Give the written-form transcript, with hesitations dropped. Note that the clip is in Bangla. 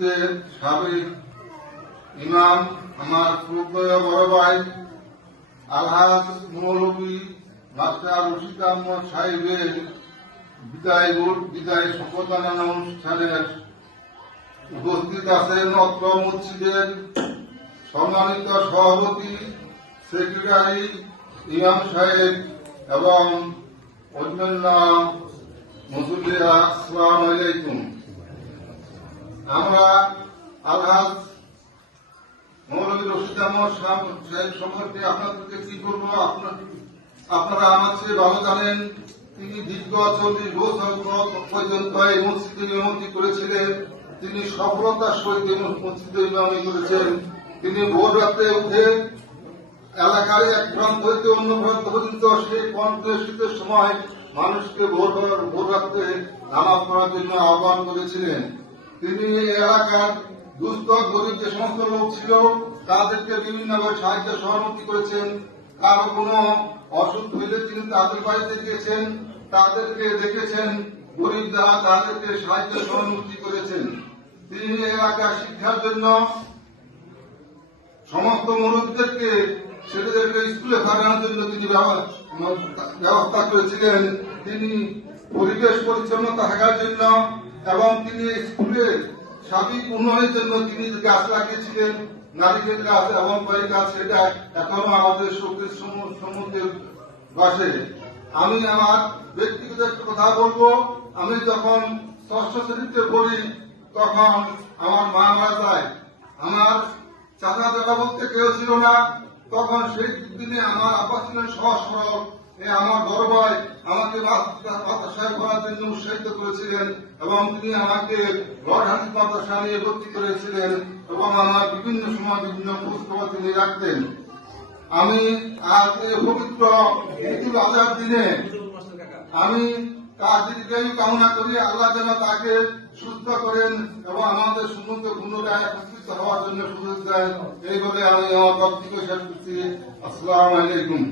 মসজিদের সাবেক ইমাম আমার শ্রদ্ধেয় বড় ভাই আলহাজ মৌলভী মাস্টার রশিদ আহমদ সাহেবের বিদায় শপথ জানানো অনুষ্ঠানের উপস্থিত আছেন অত্র মসজিদের সম্মানিত সভাপতি, সেক্রেটারি, ইমাম সাহেব এবং অন্যান্য মুসল্লিরা। আসসালামু আলাইকুম। আমরা আলহাজ মৌলভী রশিদ আহমদ সাহেব সম্পর্কে আপনাদেরকে কি বলবো, আপনারা আমার চেয়ে ভালো জানেন। তিনি দীর্ঘ 40 বছর পর্যন্ত এই মসজিদে ইমামতি করেছিলেন। তিনি সফলতার সহিত মসজিদে ইমামতি করেছেন। তিনি ভোর রাতে উঠে এলাকার এক প্রান্ত হইতে অন্য প্রান্ত পর্যন্ত সেই কণ্ঠে শীতের সময় মানুষকে ভোর রাতে নামাজ পড়ার জন্য আহ্বান করেছিলেন। তিনি এলাকার দুস্থ গরিব যে সমস্ত লোক ছিল তাদেরকে বিভিন্নভাবে সাহায্য সহানুভূতি করেছেন। কারো কোনো অসুখ হইলে তিনি তাদের বাড়িতে গিয়েছেন, তাদেরকে দেখেছেন, গরিব যারা তাদেরকে সাহায্য সহানুভূতি করেছেন। তিনি এলাকার শিক্ষার জন্য সমস্ত মুরব্বীদেরকে ছেলেদেরকে স্কুলে পাঠানোর জন্য তিনি ব্যবস্থা করেছিলেন। তিনি পরিবেশ পরিচ্ছন্নতা থাকার জন্য এবং তিনি স্কুলে সার্বিক উন্নয়নের জন্য তিনি গাছ লাগিয়েছিলেন, নারিকেল গাছ এবং কয়েক গাছ, সেটা এখনো আমাদের শক্তির সমুদ্রের বাসে। আমি আমার ব্যক্তিগত একটা কথা বলবো। আমি যখন ষষ্ঠ শ্রেণীতে পড়ি তখন আমার মা মারা যায়। আমার চাচা চাচা বলতে কেউ ছিল না। তখন সেই দিনে আমার আব্বা ছিলেন সহজ সরল। আমার বড় ভাই আমাকে মাদ্রাসায় পড়ার জন্য উৎসাহিত করেছিলেন এবং তিনি আমাকে লর্ড হানিফ মাদ্রাসা নিয়ে ভর্তি করেছিলেন এবং আমার বিভিন্ন সময় বিভিন্ন খোঁজ খবর তিনি রাখতেন। আমি আজ এই পবিত্র ঈদুল আজহার দিনে আমি তার দীর্ঘায়ু কামনা করি। আল্লাহ যেন তাকে সুস্থ করেন এবং আমাদের সমুদ্র পুনরায় একত্রিত হওয়ার জন্য সুযোগ দেন। এই বলে আমি আমার বক্তব্য শেষ করছি। আসসালামু আলাইকুম।